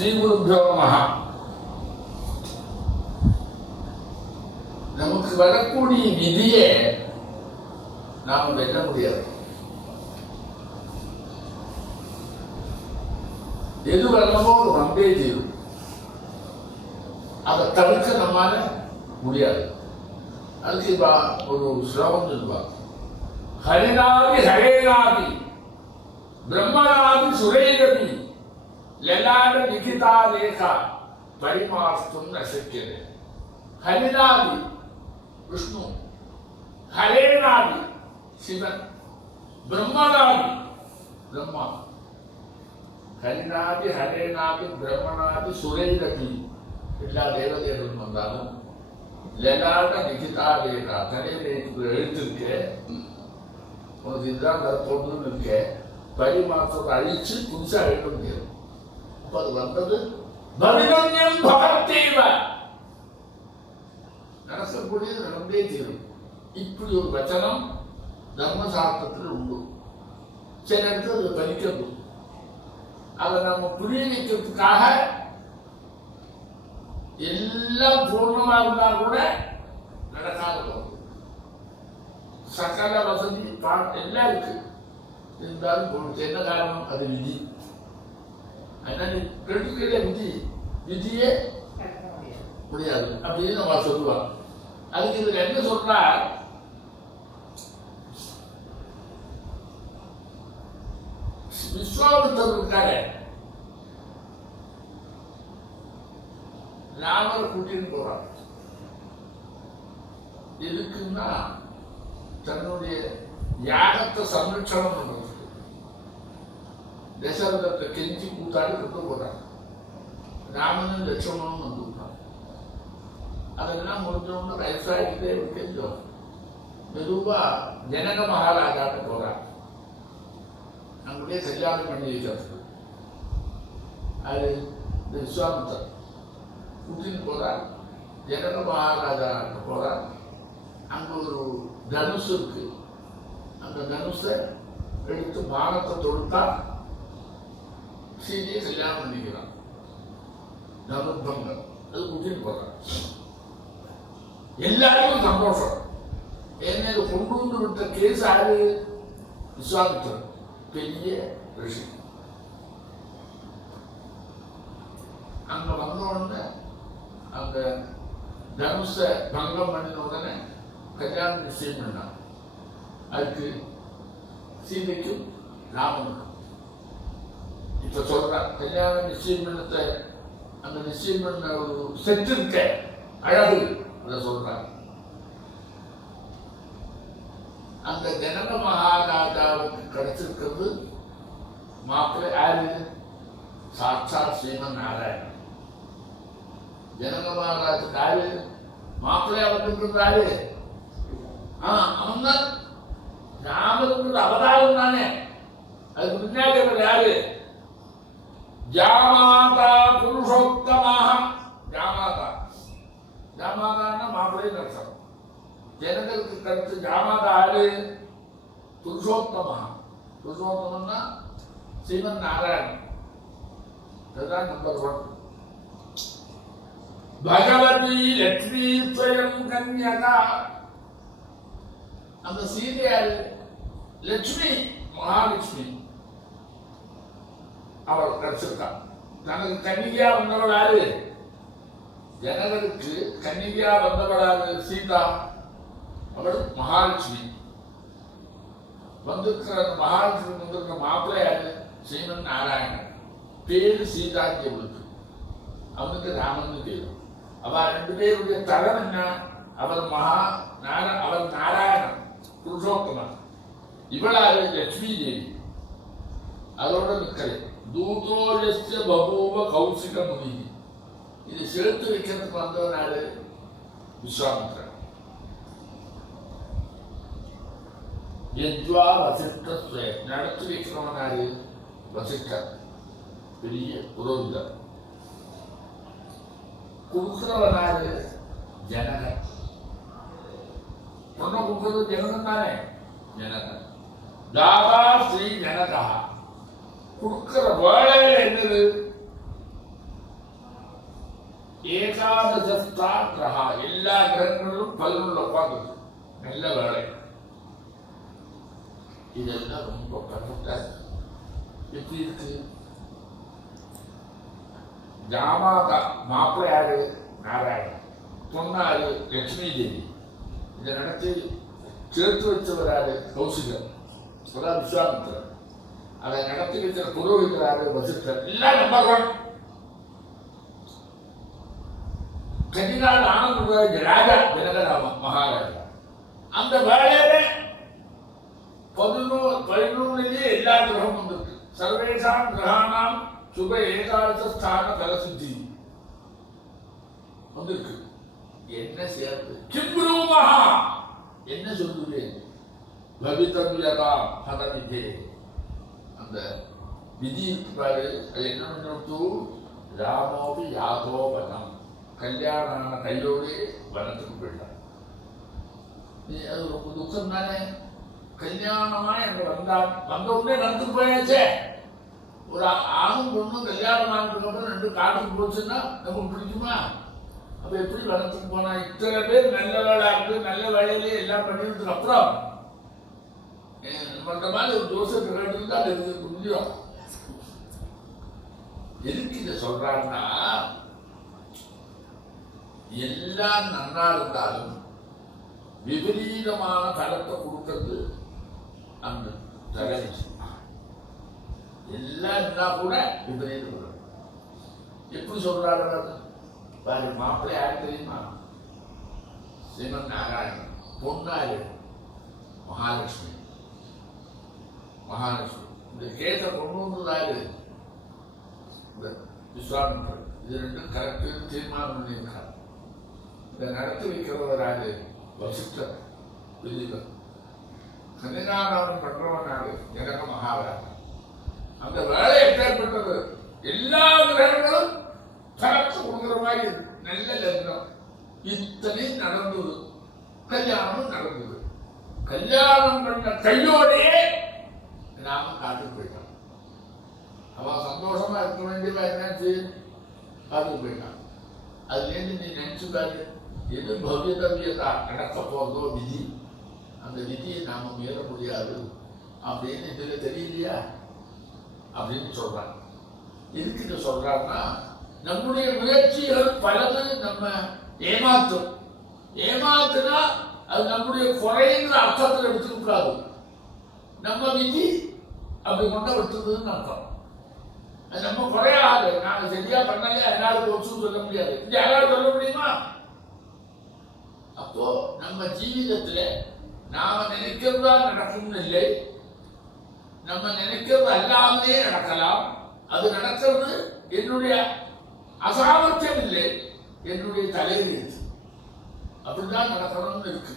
ஸ்ரீகுருப்போ நமஹ. நமக்கு வரக்கூடிய விதியை நாம் வெல்ல முடியாது. எது வரணுமோ வந்தே தீரும். அதை தடுக்க நம்மால முடியாது. அதுக்கு ஒரு ஸ்லோகம் சொல்லுவாங்க, ஹரிநாதி ஹரேநாதி பிரம்மநாதி சுரேரவி லலாட லிகிதா ரேகா பரிமார்த்தும் நசக்கியது. ஹரிநாதி விஷ்ணு, ஹரேநாதி சிவன், பிரம்மநாதி பிரம்மா. ஹரிநாதி ஹரேநாதி பிரம்மநாதி சுரேரவி எல்லா தேவதைகளும் வந்தாலும் லலாட லிகிதா ரேகா தலையில எழுத்திருக்க உனக்கு இதுதான் தரப்போதுன்னு இருக்க பரிமாற்றத்தை அழிச்சு புதுசா எழுத முடியாது. அப்ப அது வந்தது பரிதன்யம் பகத்தேவ, நடக்கக்கூடியது நடந்தே தீரும். இப்படி ஒரு வச்சனம் தர்மசாஸ்திரத்தில் உண்டு. சில இடத்துல அதை பலிக்கிறது. அதை நம்ம புரிய வைக்கிறதுக்காக எல்லாம் பூர்ணமா இருந்தா கூட நடக்காத போகும். சகல வசதி எல்லாம் இருக்கு, இருந்தாலும் என்ன காரணம்? அது விதி. அதனால ரெண்டுக்கிற விதியே முடியாது அப்படின்னு நம்ம சொல்லுவாங்க. அதுக்கு இதுல என்ன சொல்றா, விஸ்வாமித்தர் இருக்காரு, ராமர் கூட்டின்னு போறார். எதுக்குன்னா தன்னுடைய யாகத்தை சம்ரட்சணம் பண்றதுக்கு. தசரதத்தை கெஞ்சி கூத்தாடி கொண்டு போறாங்க. ராமனும் லட்சுமணனும் வந்து விட்டாங்க. அதெல்லாம் முடிஞ்சவங்க வயசாகிட்டே கெஞ்சோம். மெதுவா ஜனக மகாராஜாட்ட போறாங்க. அங்கேயே கல்யாணம் பண்ணி வைக்கிறது. அது விஸ்வாமித்தர் கூட்டின்னு போறார். ஜனக மகாராஜா போறார். அங்க ஒரு தனுசு இருக்கு. அந்த தனுஷை எடுத்து பானத்தை தொடுத்தா சீதையை கல்யாணம் பண்ணிக்கிறான். தனுர்பங்கம் அது கூட்டின்னு போறான். எல்லாருக்கும் சந்தோஷம். என்ன கொண்டு வந்து விட்ட கேஸ் ஆறு விஸ்வாமித்திரன், பெரிய ரிஷி. அங்க வந்த உடனே அந்த தனுஷை பங்கம் பண்ணின உடனே கல்யாணம் நிச்சயம் பண்ணான். அதுக்கு சீதைக்கும் ராமனுக்கும் இப்ப சொல்ற கல்யாண நிச்சயம் பண்ணத்தை, அந்த நிச்சயம் பண்ண ஒரு செட்டு இருக்க அழகு அதை சொல்றாங்க. அந்த ஜனக மகாராஜாவுக்கு கிடைச்சிருக்கிறது மாப்பிள்ளை யாரு? சாட்சாத் ஸ்ரீமன் நாராயணன். ஜனக மகாராஜுக்கு யாரு மாப்பிள்ளையா வந்துருக்கிறாரு? அவன் தான் ராமருக்கு அவதாரம் தானே. அதுக்கு முன்னாடி யாரு? ஜாமாதா புருஷோத்தமாக. ஜாமாதா ஜாமாதான்னா மாப்பிள்ளை அர்த்தம். ஜனங்களுக்கு கருத்து ஜாமாதா யாரு? புருஷோத்தமாக. புருஷோத்தமன்னா ஸ்ரீமன் நாராயணன். அதுதான் நம்பர் 1. பகவதி லட்சுமி ஸ்வயம் கன்யகா. அந்த சீதையாரு லட்சுமி, மகாலட்சுமி. அவள் கிடைச்சிருக்கான். தனக்கு கன்னிகையா வந்தவள் யாரு? ஜனகருக்கு கன்னிகையா வந்தவள் யாரு? சீதா. அவள் மகாலட்சுமி. வந்திருக்கிற மகாலட்சுமி வந்திருக்கிற மாப்பிள்ளை யாரு? ஸ்ரீமன் நாராயணன். பேரு சீதாக்கு அவளுக்கு, அவனுக்கு ராமன் பேரு. அவள் 2 பேருடைய தரம் என்ன? அவள் அவள் நாராயணன் புருஷோத்தமன். இவளாரு லட்சுமி தேவி. அதோட நிற்கலை. தூதோஜஸ்ய பபூவ கௌசிக முனி. இது செலுத்து வைக்கிறதுக்கு வந்தவனாரு? விஸ்வாமித்திரன். யஜ்வா வசிஷ்ட நடத்தி வைக்கிறவனாரு? வசிஷ்டர், பெரிய புரோகிதர். கொடுக்கிறவனாரு? ஜனகன். பொண்ணை கொடுக்கிறது ஜனகன் தானே. ஜனகன் தாதா ஸ்ரீ ஜனகா. கொடுக்கிற வேலையில என்னது? ஏகாதசஸ்தா கிரகா, எல்லா கிரகங்களும் 11 உட்கார்ந்து நல்ல வேலை. இதெல்லாம் ரொம்ப பர்ஃபெக்டா இருக்கு. எப்படி இருக்கு? ஜாமாதா மாப்பிள்ளை யாரு? நாராயணன். பொண்ணாரு லட்சுமி தேவி. இதை நடத்தி சேர்த்து வச்சவர் யாரு? கௌசிகர். விஸ்வாமித்திரர். அதை நடத்தி வைக்கிற புரோகிதர் யாரு? வசிஷ்டர். எல்லாம் நம்பர் 1. கன்னிகால் ஆனந்த ராஜா ஜனகராம மகாராஜா. அந்த வேலையில 11 எல்லா கிரகமும் வந்திருக்கு. சர்வேஷாம் கிரகானாம் சுப ஏகாதசஸ்தான பலசித்தி வந்திருக்கு. என்ன சேர்த்து கிம்ரூமஹா, என்ன சொல்லுவேன்? பவிதவ்யதா பதவிதே. அந்த விதி பாரு, அது என்ன பண்ணிட்டு ராமோபி யாதோபனம், கல்யாணம் கையோடு வனத்துக்கு போயிட்டான். அது ரொம்ப துக்கம் தானே. கல்யாணமா எனக்கு வந்த உடனே வனத்துக்கு போயாச்சே. ஒரு ஆணும் பொண்ணும் கல்யாணம் ஆனதுக்கு அப்புறம் 2 காட்டுக்கு போச்சுன்னா நமக்கு பிடிக்குமா? அப்ப எப்படி வனத்துக்கு போனா? இத்தனை பேர் நல்ல வேலை ஆகுது, நல்ல வேலையிலே எல்லாம் பண்ணினதுக்கு அப்புறம் பண்ற மாதிரி ஒரு தோசை கேட்டு தான் இருக்கு புரிஞ்சும். எதுக்கு இதை சொல்றாங்கன்னா, எல்லாம் நன்னா இருந்தாலும் விபரீதமான தளத்தை கொடுக்கிறது அந்த தலைவி. எல்லாம் இருந்தா கூட விபரீதம். எப்படி சொல்றாரு பாரு? மாப்பிள்ளை யாரு தெரியுமா? ஸ்ரீமன் நாராயணன். பொண்ணாரு மகாலட்சுமி. மகாலட்சுமி. இந்த கேஸை கொண்டு வந்ததாரு விஸ்வாமித்திரர். இது 2 கரெக்டு தீர்மானம் பண்ணியிருக்காரு. இதை நடத்தி வைக்கிறவர் யாரு? வசிஷ்டர். விதிவர். கன்னிகாதானம் பண்றவன் யாரு? ஜனக மகாராஜா. அந்த வேலை எப்பேற்பட்டது? எல்லா கிரகங்களும் தரத்து கொடுக்குற மாதிரி நல்ல லக்னம். இத்தனை நடந்தது. கல்யாணமும் நடந்தது. கல்யாணம் பண்ண கையோடையே நாம காட்டுக்கு போயிட்டான். அவன் சந்தோஷமா இருக்க வேண்டியவா என்னாச்சு? காட்டுக்கு போயிட்டான். அதுலேருந்து நீ நினைச்சுக்காது, எது பவ்யதவ்யதா நடக்க போறதோ விதி, அந்த விதியை நாம மீற முடியாது அப்படின்னு இதுல தெரியலையா அப்படின்னு சொல்றாங்க. எதுக்கு இதை சொல்றாங்கன்னா, நம்முடைய முயற்சிகள் பலது நம்ம ஏமாத்தும். ஏமாத்துனா அது நம்முடைய குறைங்கிற அர்த்தத்தில் எடுத்துக்கூடாது. நம்ம விதி அப்படி கொண்ட விட்டுறதுன்னு அர்த்தம். அது நம்ம குறையாது. நாங்க சரியா பண்ணாலே அதனால ஒச்சு சொல்ல முடியாது. இது யாராவது சொல்ல முடியுமா? அப்போ நம்ம ஜீவிதத்துல நாம நினைக்கிறதா நடக்கும்னு இல்லை. நம்ம நினைக்கிறது அல்லாமலே நடக்கலாம். அது நடக்கிறது என்னுடைய அசாமர்த்தியம் இல்லை, என்னுடைய தலையில் அப்படிதான் நடக்கணும்னு இருக்கு.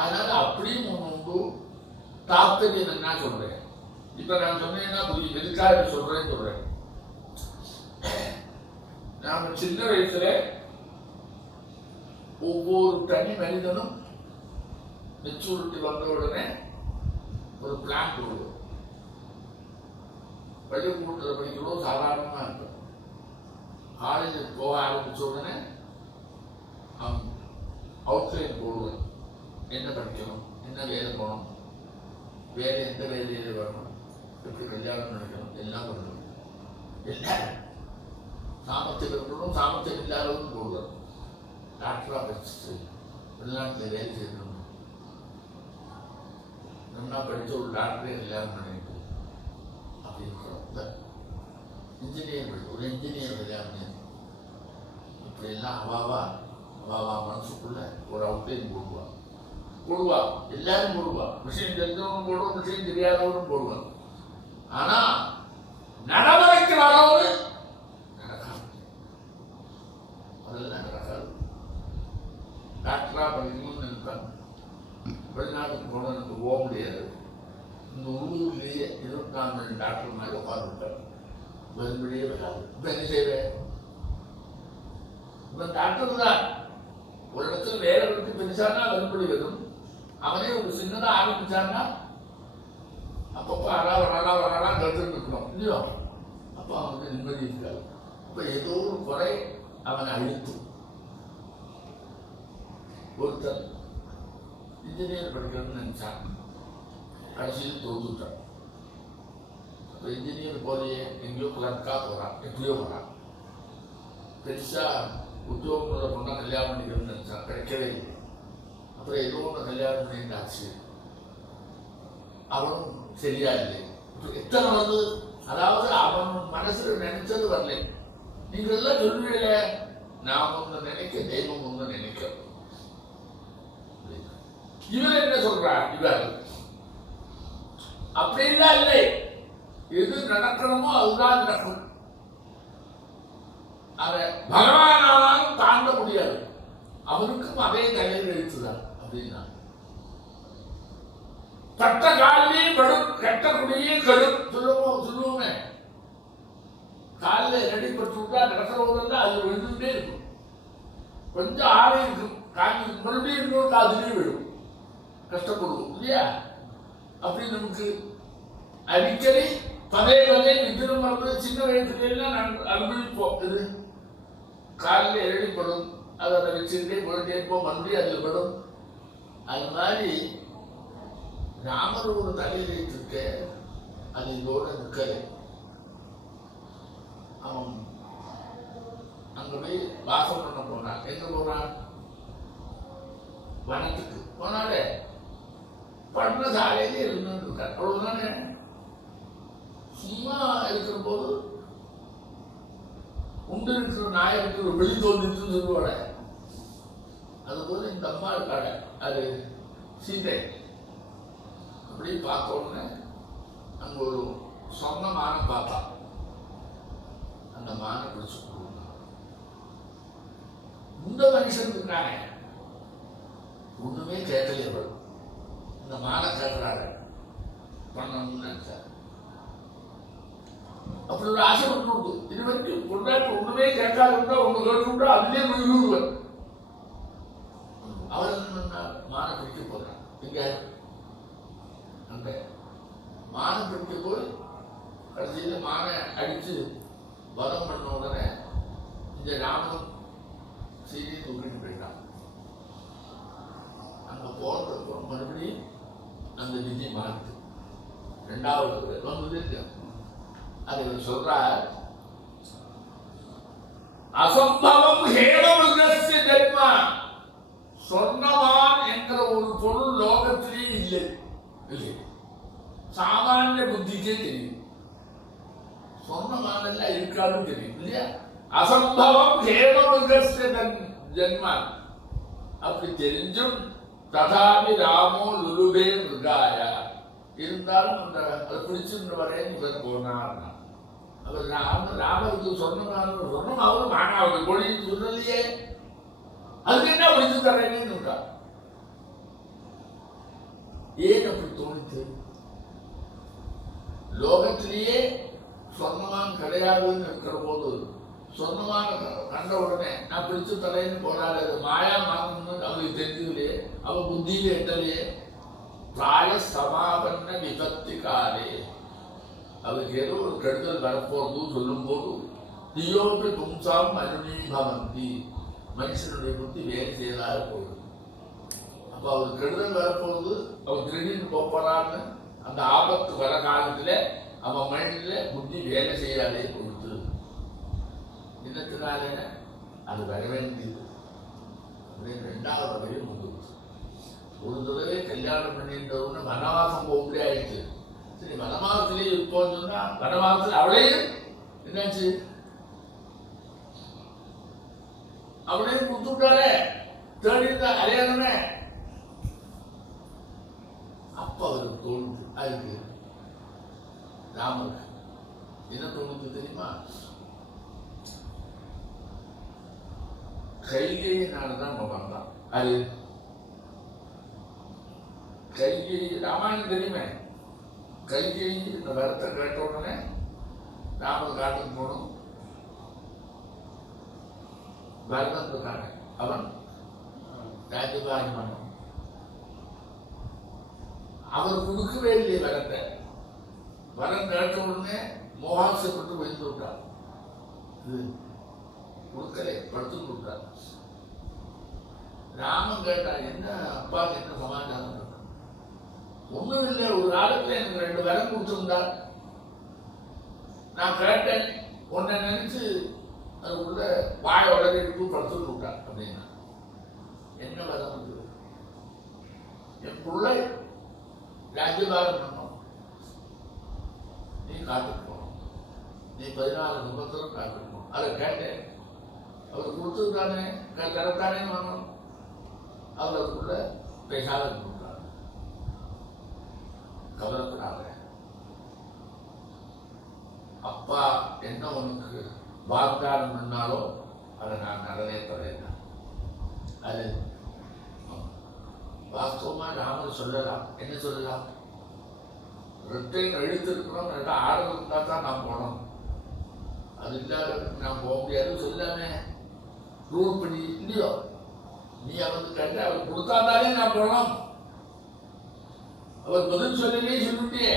அதனால அப்படியும் முன்பு தாத்பரியம் என்ன சொல்றேன். இப்ப நான் சொன்னேன்னா புரியும், எதுக்காக சொல்றேன்னு சொல்றேன். நாம சின்ன வயசுல ஒவ்வொரு தனி மனிதனும் மெச்சூரிட்டி வந்த உடனே ஒரு பிளான் போடுவோம். பள்ளிக்கூட்டத்தில் படிக்கிறோம் சாதாரணமாக இருக்கும். காலேஜுக்கு போக ஆரம்பிச்ச உடனே அவுட்லைன் போடுவேன். என்ன படிக்கணும், என்ன வேலை போகணும், வேலை எந்த வேலையில வரணும், எப்படி கல்யாணம் நடக்கணும், எல்லாம் பண்ணணும். எல்லாரும் சாமர்த்தியம் இருக்கணும், சாமர்த்தியம் இல்லாதவங்க போடுவேன். டாக்டராக படிச்சுட்டு வெளிநாட்டில் வேலை செய்யணும், நல்லா படித்த ஒரு டாக்டரே கல்யாணம் பண்ணிட்டு அப்படின்னு இன்ஜினியர் ஒரு இன்ஜினியர் கல்யாணம். இப்படி எல்லாம் அவாவா மனசுக்குள்ள ஒரு அவுட்லைன் போடுவா. எல்லாரும் போடுவா. விஷயம் தெரிஞ்சவனும் போடுவோம், விஷயம் தெரியாதவனும் போடுவான். ஆனா நடைமுறைக்கு வரவரு நடக்காது. அதெல்லாம் நடக்காது. டாக்டரா படிக்கணும்னு நினைப்பாங்க. வெளிநாட்டுக்கு போனதுக்கு போக முடியாது. இந்த ஊர்லேயே 24 டாக்டர் மாதிரி உட்காந்துருக்காரு. மறுபடியே வராது. இப்ப என்ன செய்வேன்? இவன் டாக்டர் தான். ஒரு இடத்துல வேலை விட்டு பெருசானா மறுபடி வரும். அவனே ஒரு சின்னதா ஆரம்பிச்சான்னா அப்பப்போ வரா கருத்து இருக்கணும் இல்லையோ? அப்போ அவனுக்கு நிம்மதி இருக்காது. இப்போ ஏதோ ஒரு குறை அவனை அழுத்தும். ஒருத்தர் இன்ஜினியர் படிக்கணும்னு நினைச்சான், கடைசியில் தோத்துட்டான். இப்போ இன்ஜினியர் போலையே எங்கேயோ கிளர்க்கா போகிறான், எப்படியோ போகிறான். பெருசாக உத்தியோகம் உள்ள பொண்ணை கல்யாணம் பண்ணிக்கணும்னு நினைச்சான், கிடைக்கவே இல்லை. அப்புறம் ஏதோ ஒன்று கல்யாணம் பண்ணிட்டாச்சு, அவனும் சரியா இல்லை. எத்தனை வந்து அதாவது அவன் மனசுல நினைச்சது வரலை. நீங்கள் எல்லாம் சொல்லுவீங்க, நான் ஒன்று நினைக்க தெய்வம் ஒன்று நினைக்க. இவர் என்ன சொல்றார்? இவர் அப்படிலாம் இல்லை, எது நடக்கணுமோ அதுதான் நடக்கும். அதை பகவானாலும் தாண்ட முடியாது, அவனுக்கும் அதே தலையில் எழுத்துதான் அப்படின்னா. தட்ட காலிலேயும் படும், கெட்ட குடியும் கடும் சொல்லுவோமே. காலில் ரெடி பட்டு விட்டா நடக்கிறவங்க அது விழுந்துட்டே இருக்கும். கொஞ்சம் ஆறே இருக்கும், காஞ்சி மறுபடியும் இன்னொரு காதுலேயும் விடும், கஷ்டப்படுவோம் இல்லையா? அப்படி நமக்கு அடிக்கடி பதே பதே விதிரம் மரபு சின்ன வயசுலாம் நாங்கள் அனுபவிப்போம். இது காலில் எரடிப்படும், அதை வச்சுக்கிட்டே போயிட்டே இருப்போம், மறுபடியும் அதில் படும். அது மாதிரி ராமர் ஒரு தலையில் வைத்திருக்க, அது இதோட நிற்கலை. அவன் அங்கே போய் வாசம் பண்ண போனான். எங்க போனான்? வனத்துக்கு போனாலே பண்ண சாலையிலே இருந்துட்டு இருக்கார், அவ்வளவுதானே. சும்மா இருக்கிற போது உண்டு இருக்கிற நாயருக்கு ஒரு வெளி தோன்றிட்டு சொல்லுவாட. அதுபோல இந்த அம்மா இருக்காட, அது சீதை. அப்படி பார்த்த உடனே அங்க ஒரு சொன்ன மானை பார்த்தா, அந்த மானை பிடிச்சு கொடுங்க. இந்த மனுஷன் இருக்கானே ஒண்ணுமே கேட்கல, இந்த மானை கேட்கிறாரு பண்ணணும்னு நினைச்சார். அப்படி ஒரு ஆசை ஒன்று. இது வரைக்கும் பொருளாட்டு ஒண்ணுமே கேட்காதுண்டா, ஒண்ணு கேட்டுண்டா அதுலேயே விழுவார். அவர் என்ன மானை பிடிக்க போறார். இங்க அந்த மானை பிடிக்க போய் கடைசியில் மானை அடிச்சு வதம் பண்ண உடனே இந்த ராமன் சீதையை தூக்கிட்டு போயிட்டான். அங்க போறதுக்கு மறுபடியும் அந்த விதி மாறுது. ரெண்டாவது வந்து அதை சொல்றார், அசம்பவம் ஹேமமிருகஸ்ய ஜன்மா. சொர்ணவான் என்கிற ஒரு பொருள் லோகத்திலே இல்லை. இல்லை, சாமானிய புத்திக்கே தெரியும். சொர்ணவான் எல்லாம் இருக்காதுன்னு தெரியும் இல்லையா? அசம்பவம் ஹேமமிருகஸ்ய ஜன்மா. அப்படி தெரிஞ்சும் ததாபி ராமோ லுலுபே மிருகாயா. இருந்தாலும் அந்த அதை பிடிச்சிருந்த வரையும் இவர் போனார். அவர் ராமருக்கு சொன்னோம், அவரும் மாணாவது கொடின்னு சொல்லலையே, அதுக்கு என்ன ஒழித்து தரேன்னு இருக்கா. ஏன் அப்படி தோணித்து? லோகத்திலேயே சொன்னமான் கிடையாதுன்னு இருக்கிற போது சொன்னமான கண்ட உடனே நான் பிடிச்சு தரேன்னு போறாரு. அது மாயா மாங்கன்னு அவருக்கு தெரிஞ்சதுலையே, அவ புத்தியில எட்டலையே. பிராய சமாபன்ன விபத்திகாரே, அவருக்கு ஏதோ ஒரு கெடுதல் வரப்போகுது சொல்லும் போது தியோபி பும்சாம் அருணி பவந்தி, மனுஷனுடைய புத்தி வேலை செய்யதாக போகுது. அப்போ அவருக்கு கெடுதல் வரப்போகுது, அவர் திடீர்னு போறான்னு அந்த ஆபத்து வர காலத்தில் அவன் மைண்ட்ல புத்தி வேலை செய்யாதே கொடுத்து இன்னத்தினால அது வர வேண்டியது அப்படின்னு ரெண்டாவது வகையில் முந்து. ஒரு தடவை கல்யாணம் பண்ணிட்டவன்னு வனவாசம் போக முடியாயிடுச்சு. சரி, வனவாசத்திலேயே இருப்போம்னு சொன்னா வனவாசத்தில் அவளையும் என்னாச்சு, அவளையும் கொடுத்துட்டாரே, தேடிதான் அலையானே. அப்ப அவருக்கு தோணுது, அதுக்கு ராமருக்கு என்ன தோணுது தெரியுமா? கைகையினாலதான் நம்ம வந்தான். அது கைகை ராமாயணம் தெரியுமே. கைகை இந்த வரத்தை கேட்ட உடனே ராமர் காட்டுக்கு போகணும். பரதன் இருக்காங்க, அவன் ராஜபாஜி மன்னன். அவர் கொடுக்கவே இல்லையே வரத்தை. வரம் கேட்ட உடனே மோகாசப்பட்டு விழுந்து விட்டார். இது கொடுக்கலை, படுத்து கொடுத்தார். ராமன் கேட்டான், என்ன அப்பாவுக்கு என்ன சமாச்சாரம்? ஒன்றும் இல்லை, ஒரு காலத்தில் எனக்கு 2 வரம் கொடுத்துருந்தார். நான் கேட்டேன், உன்னை நினைச்சு அதுக்குள்ள வாய உடனே எடுத்து படுத்து விட்டார் அப்படின்னா. என்ன வரம் இருக்கு? என் பிள்ளை ராஜ்யபாரம் பண்ணணும், நீ காத்துட்டு போகணும், நீ 14 நிமிஷம் காத்துட்டு போகணும். அதை கேட்டேன், அவர் கொடுத்துருந்தானே தரத்தானே வாங்கணும். அவர் அதுக்குள்ள பேசாத கொடுத்தார். கவலைப்படாத, அப்பா என்ன உனக்கு வாக்தானம் பண்ணாலோ அதை நான் நிறைவேற்றேன். அது வாஸ்தவமா ராமர் சொல்லலாம். என்ன சொல்லலாம்? ரெட்டையும் எழுத்திருக்கணும், 2 ஆறுதல் இருந்தால் தான் நான் போனோம், அது இல்லாத நான் போக முடியாது சொல்லாமே. ரூல் பண்ணி இல்லையோ, நீ அவருக்கு கேட்ட அவர் கொடுத்தாதானே நான் போனோம். அவர் பதில் சொல்லலே சொல்லிட்டே,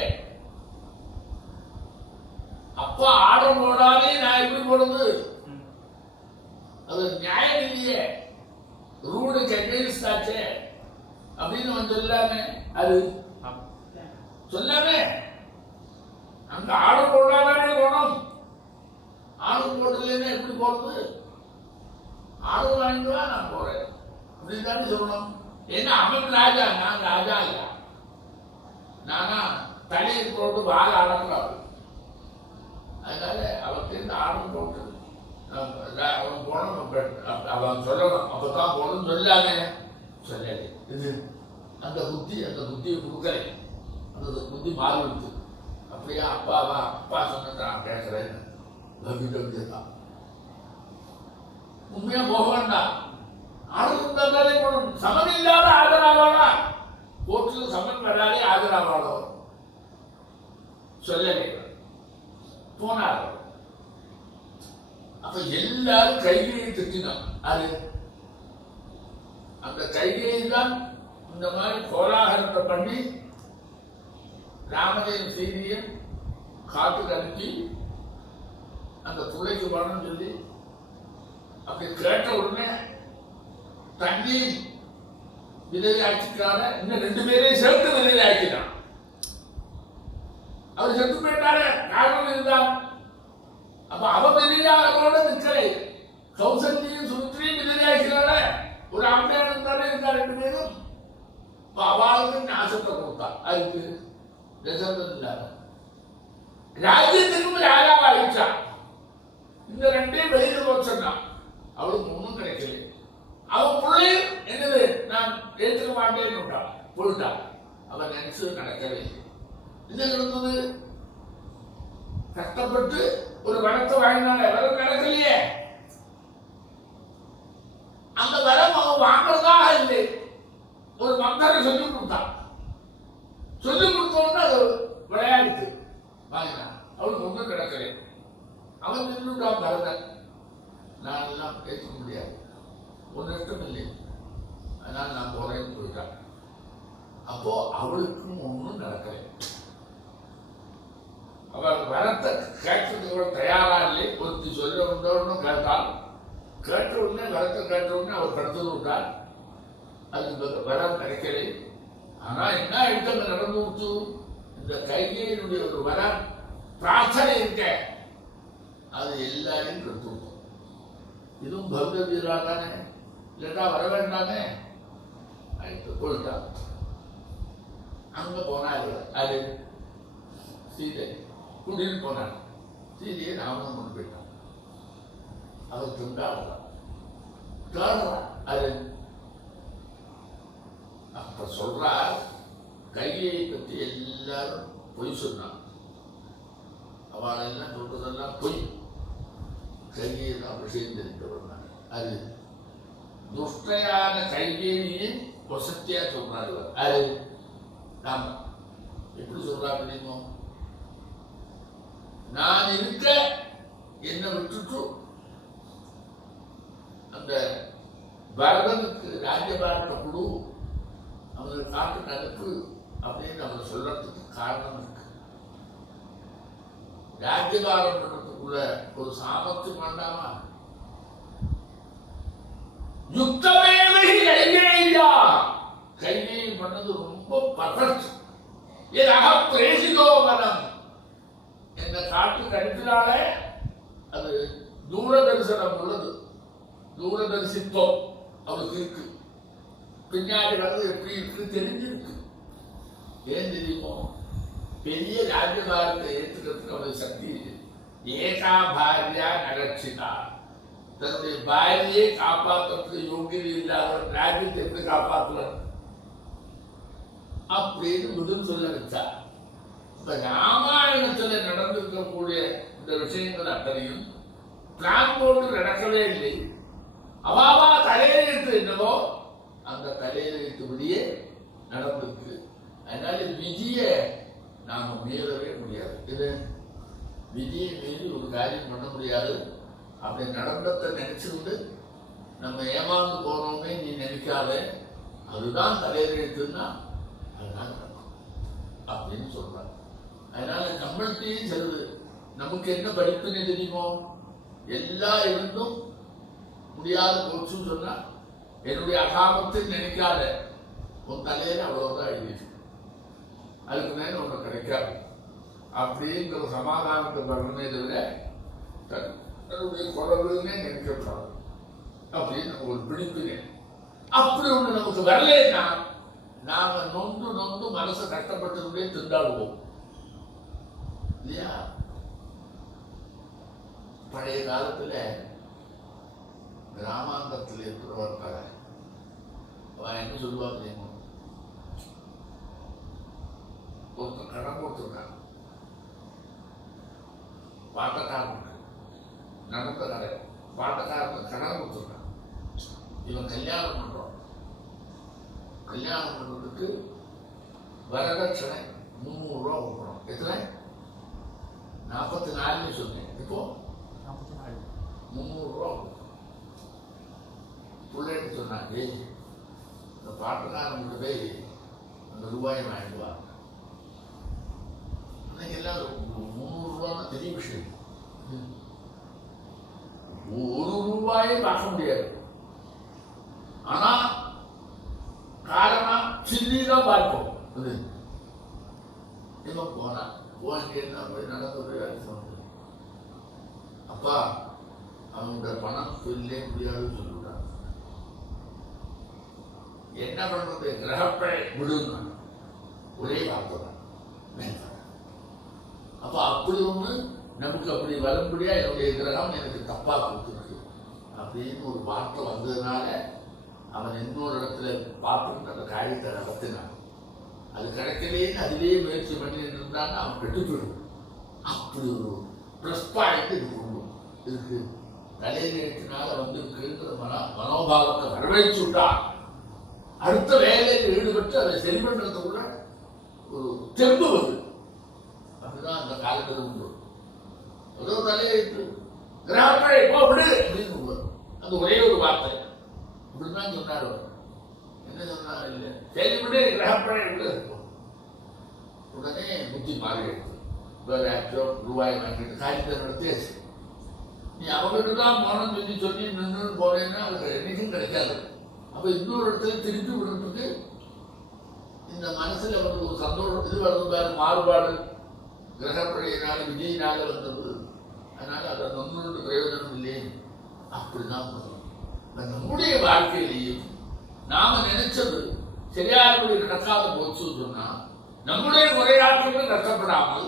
அப்பா ஆர்டர் போடாதே நான் எப்படி போடுறது? அது நியாயம் இல்லையே, ரூலுக்கு அகெயின்ஸ்ட் ஆச்சே அப்படின்னு அவன் சொல்லாமே. அது சொல்லாமே, அங்க ஆர்டர் போடாதானே போனோம். ஆர்டர் போட்டதுலேயே எப்படி போறது? ஆர்டர் வாங்கிட்டு தான் நான் போறேன் அப்படின்னு தானே சொல்லணும். ஏன்னா அவன் ராஜா, நான் ராஜா இல்ல. நானா தலையை போட்டு வாழ அடக்கலாம். அதனால அவருக்கு இந்த ஆர்டர் போட்டு அவன் போனோம், அவன் சொல்லணும், அப்பதான் போகணும்னு சொல்லாமே. சொல்லலை. இது அந்த புத்தியை கொடுக்கலை. அந்த புத்தி மாறிடுச்சு. அப்படியா அப்பாவா? அப்பா சொன்னதை நான் பேசுறேன். தான் உண்மையா போக வேண்டாம். ஆர்டர் தந்தாலே போகணும். சமன் இல்லாத ஆதரவாளா? கோர்ட்டில் சமன் வராதே ஆதரவாளோ? சொல்லலை. போனார். அப்ப எல்லாரும் கைகையை திட்டினான். அது அந்த கைகையை தான் இந்த மாதிரி கோலாகலத்தை பண்ணி ராமனையும் சீதையும் காட்டுக்கு அனுப்பி அந்த துளைக்கு போனோம்னு சொல்லி அப்படி கேட்ட உடனே தண்ணி விதவி ஆக்கிட்டார. இன்னும் 2 பேரையும் சேர்த்து விதவி ஆக்கிட்டான். அவர் செத்து போயிட்டாரு, காரணம் இதுதான். அப்ப அவ பெரியாரோட நிற்கலை. கௌசல்யும் சுமித்ரையும் விதவி ஆக்கிறார. ஒரு ஆம்பளையாளன் தானே இருக்கா 2 பேரும். அவளுக்கு நாசத்தை கொடுத்தான். அதுக்கு தசரதன் இல்லாத ராஜ்யத்திற்கும் ராஜாவா ஆயிடுச்சான். இந்த 2 வெளியில போக சொன்னான். அவளுக்கு ஒன்றும் கிடைக்கல. அவன் பிள்ளையும் என்னது நான் ஏற்றுக்க மாட்டேன்னு விட்டான், போயிட்டான். அவன் நினைச்சது நடக்கவே இல்லை. என்ன நடந்தது? கஷ்டப்பட்டு ஒரு வரத்தை வாங்கினாங்க, வரம் நடக்கலையே. அந்த வரம் அவன் வாங்குறதாக இல்லை. ஒரு மந்திரை சொல்லி கொடுத்தான். சொல்லி கொடுத்தோன்னு அது விளையாடிட்டு வாங்கினான். அவளுக்கு ஒன்றும் கிடக்கலை. அவன் நின்றுட்டான் பரதன். நான் எல்லாம் ஏற்றுக்க முடியாது, ஒன்றும் இஷ்டம் இல்லை, அதனால நான் போறேன்னு போயிட்டான். அப்போ அவளுக்கும் ஒன்றும் நடக்கலை. அவர் வரத்தை கேட்கறதுக்கு தயாரா இல்லை. ஒருத்தி சொல்ல உண்டோன்னு கேட்டால், கேட்ட உடனே வரத்தை கேட்ட உடனே அவர் கடத்து விட்டார். அதுக்கு வரம் கிடைக்கலை. ஆனா என்ன இடத்துல நடந்து விட்டு, இந்த கைகையினுடைய ஒரு வரம் பிரார்த்தனை இருக்க, அது எல்லாரையும் கெடுத்து விட்டோம். இதுவும் பௌத்த வீரா தானே, இல்லைன்னா வர வேண்டாமே. போயிட்டான். அங்க போனாரு. அது சீதை கூட்டிட்டு போனான். சீதையை ராமன் கொண்டு போயிட்டான். அவர் துண்டாடுறான். அது அப்ப சொல்றார், கையை பற்றி எல்லாரும் பொய் சொன்னான். அவள் எல்லாம் சொல்றதெல்லாம் பொய். கையை தான் விஷயம் தெரிவிக்கிறோம். அது துஷ்டையான கைகேயை வசத்தியா சொல்றாரு. அது நாம எப்படி சொல்றா தெரியுமோ, நான் இருக்க என்னை விட்டுட்டு அந்த பரதனுக்கு ராஜ்யபாரத்தை குழு அவங்களை காட்டு அனுப்பு அப்படின்னு அவங்க சொல்றதுக்கு காரணம் இருக்கு. ராஜ்யபாரம் பண்றதுக்கு உள்ள ஒரு சாமர்த்தியம் வேண்டாமா? யுத்தமேவை கைகேயா, கைகேயி பண்ணது ரொம்ப பர்ஃபெக்ட். ஏதாக பிரேசிதோ வனம், எங்க காட்டுக்கு அனுப்பினாலே அது தூரதரிசனம் உள்ளது, தூரதரிசித்துவம் அவளுக்கு இருக்கு. பின்னாடி வந்து எப்படி இருக்கு தெரிஞ்சிருக்கு. ஏன் தெரியுமோ? பெரிய ராஜ்யபாரத்தை ஏற்றுக்கிறதுக்கு அவளுக்கு சக்தி இருக்கு. ஏகா பாரியா நகர்ச்சிதா, தன்னுடைய பாரியை காப்பாற்றுறதுக்கு யோகியது இல்லாத ராஜ்யத்தை எப்படி காப்பாற்றலாம் அப்படின்னு முதல் சொல்ல வச்சா. இப்ப ராமாயணத்துல நடந்திருக்கக்கூடிய இந்த விஷயங்கள் அத்தனையும் பிளான் போட்டு நடக்கவே இல்லை. அவாவா தலையெழுத்து என்னவோ அந்த தலையெழுத்துபடியே நடந்திருக்கு. அதனால விதிய நாம மீறவே முடியாது. இது விதியை மீறி ஒரு காரியம் பண்ண முடியாது. அப்படி நடந்ததை நினைச்சுக்கிட்டு நம்ம ஏமாந்து போனோமே நீ நினைக்காத, அதுதான் தலையெழுத்துன்னா அதுதான் நடக்கும் அப்படின்னு சொல்றாங்க. அதனால நம்மள்கிட்டையும் செல்வது நமக்கு என்ன படிப்புன்னு தெரியுமோ? எல்லா இருந்தும் முடியாத போச்சுன்னு சொன்னா என்னுடைய அகாமத்தை நினைக்காத, உன் தலையில அவ்வளவுதான் எழுதிட்டு அதுக்கு மேல ஒன்று கிடைக்காது அப்படிங்கிற சமாதானத்தை பண்ணமே தவிர தன்னுடைய குறவுன்னே நினைக்கப்படாது அப்படின்னு ஒரு பிடிப்புங்க. அப்படி ஒன்று நமக்கு வரலன்னா நாம நொந்து நொந்து மனசை கஷ்டப்பட்டதுடைய திண்டாடுவோம் இல்லையா? பழைய காலத்துல கிராமாந்தரத்தில் இருக்கிறவர் கடை அவன் என்ன சொல்லுவாங்க தெரியுமா? ஒருத்தன் கடன் கொடுத்துருக்கான் பாட்டக்காரனுக்கு, நடந்த கடை பாட்டக்காரனுக்கு கடன் கொடுத்துருக்கான். இவன் கல்யாணம் பண்றான். கல்யாணம் பண்றதுக்கு வரதட்சணை 300 ரூபா கொடுக்கணும். எத்தனை? 44 சொன்னேன். இப்போ 300 ரூபா பிள்ளைன்னு சொன்னாங்க. இந்த பாட்டுக்காரன் போய் அந்த ரூபாயை வாங்கிடுவா. இன்னைக்கு எல்லாம் 300 ரூபான்னு பெரிய விஷயம். 1 ரூபாயே பார்க்க முடியாது. ஆனா காரணம் சின்னிதான் பார்ப்போம். இவன் போனா போய் நடந்து சொன்ன அப்பா அவங்களோட பணம் சொல்லே முடியாதுன்னு சொல்லிவிட்டாங்க. என்ன பண்றது? கிரகப்படை விடுங்க, ஒரே வார்த்தை தான். அப்ப அப்படி ஒண்ணு நமக்கு அப்படி வரும்படியா என்னுடைய கிரகம் எனக்கு தப்பா கொடுத்துருக்கு அப்படின்னு ஒரு வார்த்தை வந்ததுனால அவன் இன்னொரு இடத்துல பார்த்துட்டு அந்த காரியத்தை நடத்தினான். அது கிடைக்கலேன்னு அதுவே முயற்சி பண்ணிட்டு இருந்தான்னு அவன் கெட்டுப்படும். அப்படி ஒரு ப்ளஸ் பாயிண்ட் இது கொண்டு இருக்கு. தலைநேற்றினால வந்திருக்குங்கிற மனோபாவத்தை வரவேற்று விட்டா அடுத்த வேலையில் ஈடுபட்டு அதை சரி பண்றதுக்குள்ள ஒரு தெம்பு வருது. அதுதான் அந்த காலத்தில் உண்டு. ஏதோ தலையெழுத்து கிராமப்படை போ விடு அப்படின்னு அந்த ஒரே ஒரு வார்த்தை இப்படிதான் சொன்னார். என்ன சொன்னார்? இல்லை சரி விடு கிரகப்படை விடு. உடனே புத்தி மாறி எடுத்து வேற ரூபாய் வாங்கிட்டு காரியத்தை நடத்தியாச்சு. நீ அவங்ககிட்ட தான் போனோம்னு சொல்லி நின்று போனேன்னா அது என்னைக்கும் கிடைக்காது. அப்ப இன்னொரு இடத்துல திருப்பி விடுறதுக்கு இந்த மனசுல வந்து ஒரு சந்தோஷம் இது வருது. மாறுபாடு கிரகப்படையினால விதியினால வந்தது. அதனால அதை நம்மளோட பிரயோஜனம் இல்லையே. அப்படிதான் நம்முடைய வாழ்க்கையிலேயும் நாம நினைச்சது சரியானபடி நடக்காத போச்சுன்னு சொன்னா நம்முடைய முறையாற்றலும் கஷ்டப்படாமல்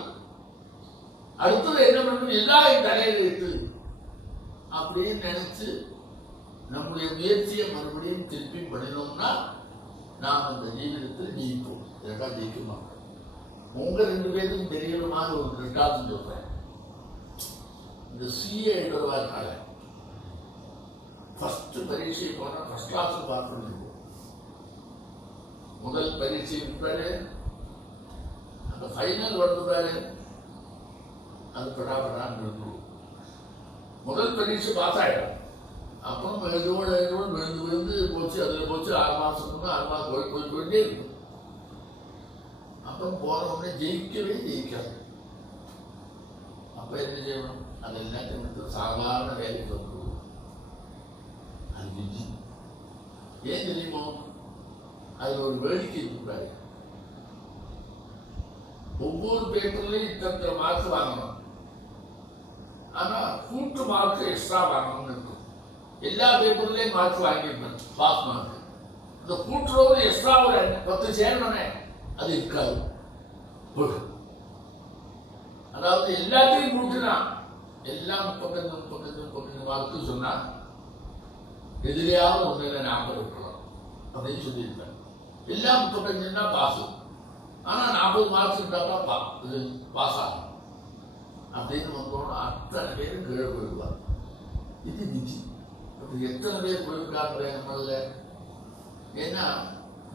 அடுத்தது என்ன பண்ணணும்? எல்லாரும் தலையில இருக்கு அப்படின்னு நினைச்சு நம்முடைய முயற்சியை மறுபடியும் திருப்பி பண்ணினோம்னா நாம் அந்த ஜீவிதத்தில் ஜெயிப்போம். இரண்டா ஜெயிக்க மாட்டோம். உங்க 2 பேருக்கும் தெரியணுமான ஒரு ரெண்டாவது சொல்றேன். இந்த சிஏ எழுதுறவா இருக்காங்க, ஃபர்ஸ்ட் பரீட்சை போனா ஃபர்ஸ்ட் கிளாஸ் பார்க்கணும். முதல் பரீட்சை பாரு, அந்த ஃபைனல் வந்து பாரு, அது படாபடான்னு இருக்கும். முதல் பரீட்சை பாஸ் ஆகிடும். அப்புறம் மெதுவோடு விழுந்து விழுந்து போச்சு. அதில் போச்சு 6 மாதம் 6 மாதம் போயிட்டே இருக்கும். அப்புறம் போன உடனே ஜெயிக்கவே ஜெயிக்காது. அப்போ என்ன செய்யணும்? அதெல்லாம் விட்டு சாதாரண வேலைக்கு வந்து அது விதி. ஏன் தெரியுமோ? அது ஒரு வேடிக்கை கூடாது. ஒவ்வொரு பேப்பர்லையும் இத்தனை மார்க் வாங்கணும், ஆனா கூட்டு மார்க் எக்ஸ்ட்ரா வாங்கணும்னு இருக்கும். எல்லா பேப்பர்லயும் மார்க் வாங்கிருப்பேன் பாஸ் மார்க். இந்த கூட்டுறவு எக்ஸ்ட்ரா ஒரு 10 சேரணுமே, அது இருக்காது. அதாவது எல்லாத்தையும் கூட்டினா எல்லாம் 35 மார்க்கு சொன்னா எதிரியாவது ஒன்றில் 40 இருக்கலாம் அப்படின்னு சொல்லியிருப்பேன். எல்லாம் 35 பாஸ், ஆனா 40 மார்க்ஸ் இருந்தா இது பாஸ் ஆகும் அப்படின்னு வந்தோம்னா அத்தனை பேரும் கீழே போயிடுவார். இது விதி. எத்தனை பேர் போயிருக்காங்க நம்மள? ஏன்னா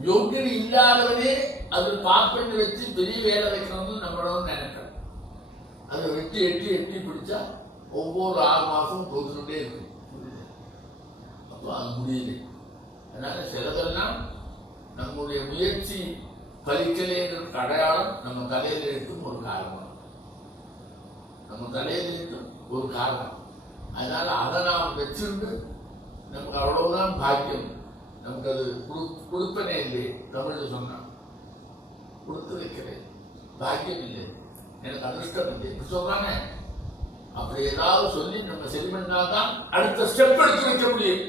யோகியது இல்லாதவனே அது பாஸ் பண்ணி வச்சு பெரிய வேலை வைக்கணும்னு நம்மளோட நினைக்கிறோம். அதை எட்டி பிடிச்சா ஒவ்வொரு 6 மாசமும் தோத்துக்கிட்டே இருக்கு. அப்போ அது முடியுது. அதனால சிலதெல்லாம் நம்முடைய முயற்சி பலிக்கலைங்கிற அடையாளம் நம்ம தலையில இருக்கும் ஒரு காரணம், நம்ம தலையில இருக்கும் ஒரு காரணம். அதனால அதை நாம் வச்சிருந்து நமக்கு அவ்வளவுதான் பாக்கியம். நமக்கு அது கொடுப்பனே இல்லை. தமிழ்ல சொன்னா கொடுத்து வைக்கிறேன், பாக்கியம் இல்லை, எனக்கு அதிர்ஷ்டம் இல்லை சொல்றாங்க. அப்படி ஏதாவது சொல்லி நம்ம சரி பண்ணாதான் அடுத்த ஸ்டெப் எடுத்து வைக்க முடியும்.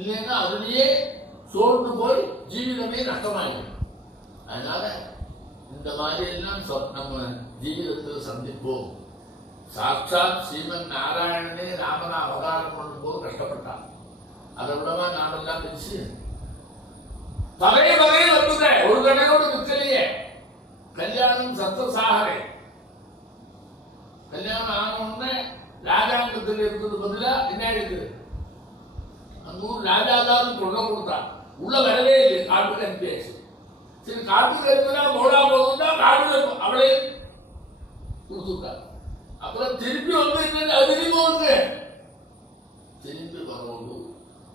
இல்லைன்னா அதுலயே சோர்ந்து போய் ஜீவிதமே நஷ்டமாயிடும். அதனால இந்த மாதிரி எல்லாம் நம்ம ஜீவிதத்தில் சந்திப்போம். சாட்சாத் ஸ்ரீமன் நாராயணனே ராமன அவதாரம் பண்ணும்போது கஷ்டப்பட்டான். அதை விடவா நாமெல்லாம் பிடிச்சு பகை வந்துங்க. ஒரு தடையோடு நிற்கலையே. கல்யாணம் சத்தசாகரே. கல்யாணம் ஆனவுடனே ராஜாங்கத்தில் இருக்கிறது பதிலா என்ன இருக்குது? அந்த ஊர் ராஜாதான் கொள்ள கொடுத்தான். உள்ள வரவே இல்லை. காட்டுக்கு அனுப்பியாச்சு. சரி, காட்டுக்கு அனுப்பினா போடா போகுதுன்னா காட்டுக்கு அவளே கொடுத்துட்டான். அப்புறம் திருப்பி வந்து அதிரி போகுது. திருப்பி வரவோடு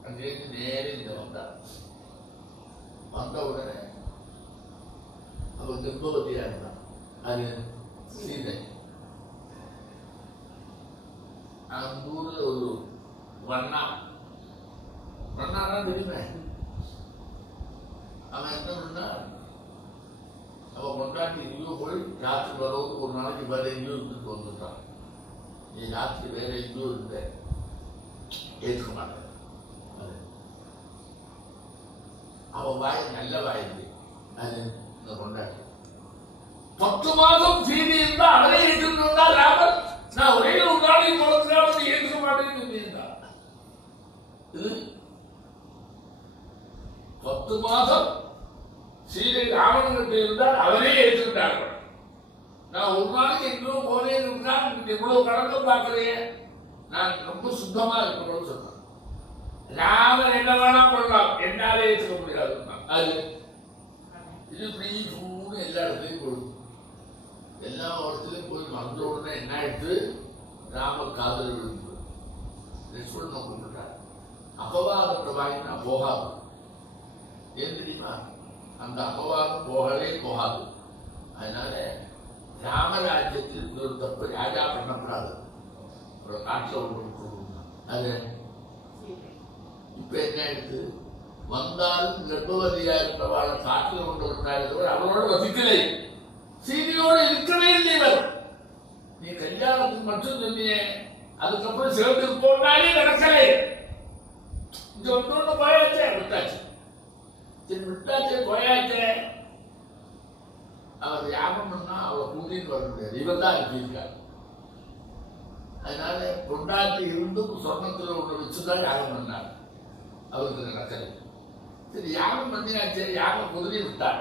அங்கேருந்து நேரம் இங்க வந்தான். வந்த உடனே அவன் கர்ப்பவதியா இருந்தான். அது சீதை. அந்த ஊர்ல ஒரு வண்ணாதான் தெரியுமே. அவன் என்ன பண்ணா, அவன் கொண்டாட்டி எங்கேயோ போய் ராத்திரி வரவும் ஒரு நாளைக்கு வேற எங்கேயோ இருந்துட்டு வந்துட்டான். நீ ராத்திரி வேற எங்கேயோ இருந்த ஏற்றுக்க மாட்டேன். அவன் வாய் நல்ல வாய் இல்லை. அது இந்த கொண்டாட்டி 10 மாதம் சீதி இருந்தா அவரே ஏற்றுட்டு வந்தா ராமர். நான் ஒரே ஒரு நாளைக்கு முழக்கிறாவது ஏற்றுக்க மாட்டேன்னு சொல்லியிருந்தா. இது 10 மாதம் சீதை ராமன்கிட்ட இருந்தால் அவரே ஏற்றுக்கிட்டார்கள். நான் ஒரு நாளைக்கு எங்கேயோ போனேன் இருந்தால் இவ்வளவு கணக்கம் பார்க்கிறேன், நான் ரொம்ப சுத்தமா இருக்கணும்னு சொன்னேன். ராமன் என்ன வேணா பண்ணலாம், என்னாலே ஏற்றுக்க முடியாது. அது இது இப்படி எல்லா இடத்துலையும் போயிடும். எல்லா இடத்துலையும் போய் வந்த உடனே என்ன ஆயிடுச்சு? ராமர் காதல் விழுந்து லட்சுமணனை கூப்பிட்டார். அபவாதத்தை வாங்கினா போகாது. ஏன் தெரியுமா? அந்த அபவாதம் போகாது. அதனால ராமராஜ்யத்தில் ஒரு தப்பு ராஜா பண்ணக்கூடாது. ஒரு காட்டில் ஒன்று அது இப்ப என்ன ஆயிடுச்சு? வந்தாலும் கர்ப்பவதியா இருக்கிறவாழ காட்டில் கொண்டு விட்டார். அவரோட வசிக்கலை, சீனியோடு இருக்கவே இல்லை. இவர் நீ கல்யாணத்துக்கு மட்டும் சொன்னியே, அதுக்கப்புறம் சிவத்துக்கு போனாலே நடக்கலை. இங்க ஒன்று போயாச்சே, விட்டாச்சு. சரி விட்டாச்சே, போயாச்சே. அவர் யாகம் பண்ணா அவளை கூட்டிட்டு வர முடியாது. இவர் தான் அனுப்பியிருக்கார். அதனால கொண்டாட்டி இருந்தும் சொர்ணத்தில் ஒன்று வச்சுதான் யாகம் பண்ணார். அவருக்கு நடக்கலை. சரி யாகம் பண்ணியாச்சே, யாகம் குதிரையை விட்டார்.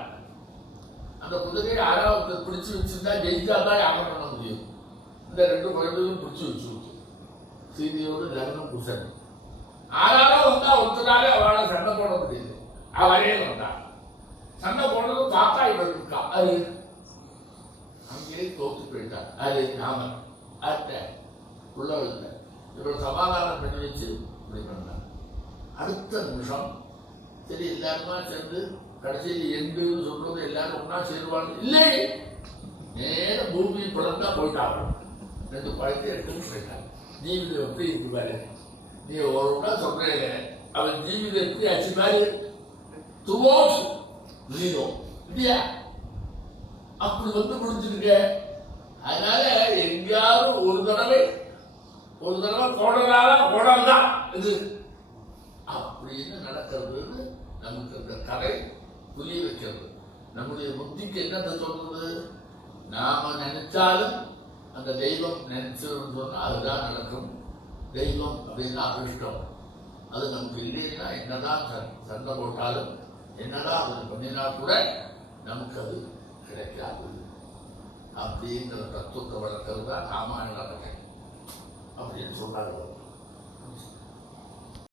அந்த குதிரையை யாராவது பிடிச்சு வச்சிருந்தா ஜெயிச்சா தான் யாகம் பண்ண முடியும். இந்த 2 குழந்தைகளும் பிடிச்சு வச்சு சீதையோடு லக்னம் குசன். ஆறாரோ வந்தா ஒருத்தராலே அவளால சண்டை போட முடியுது. அவரே வந்தான். சண்டை போடுறது பார்த்தா இவர் இருக்கா. அது அங்கேயே தோத்து போயிட்டார். அது ராமன் அட்ட உள்ள இல்லை. இவர் சமாதானம் பண்ணி வச்சு இப்படி பண்ணார். அடுத்த நிமிஷம் சரி எல்லாருமா சேர்ந்து கடைசியில் எங்குன்னு சொல்றது எல்லாரும் ஒன்னா சேருவாங்க. இல்லை, நேர பூமி பிறந்தா போயிட்டாங்க. 2 பழத்தை எடுத்துன்னு போயிட்டான். ஜீவிதம் எப்படி இருக்கு பாரு, நீ ஒருனா சொல்றீங்க அவன் ஜீவிதம் எப்படி ஆச்சு பாரு, டுவோர்ட்ஸ் ஜீரோ இல்லையா? அப்படி முடிஞ்சிருக்க. அதனால எங்கேயாவது ஒரு தடவை கோடல் தான் இது அப்படின்னு நடக்கிறது. நமக்கு அந்த கதை புரிய வைக்கிறது. நம்முடைய புத்திக்கு என்னத்தை சொல்றது, நாம நினைச்சாலும் அந்த தெய்வம் நினைச்சதுன்னு சொன்னா அதுதான் நடக்கும். தெய்வம் அப்படின்னா அதிர்ஷ்டம். அது நமக்கு இல்லைன்னா என்னதான் சண்டை போட்டாலும் என்னதான் அது பண்ணினா கூட நமக்கு அது கிடைக்காது. அப்படிங்கிற தத்துவத்தை வளர்க்கிறது தான் ராமாயண கதை அப்படின்னு சொல்றாங்க.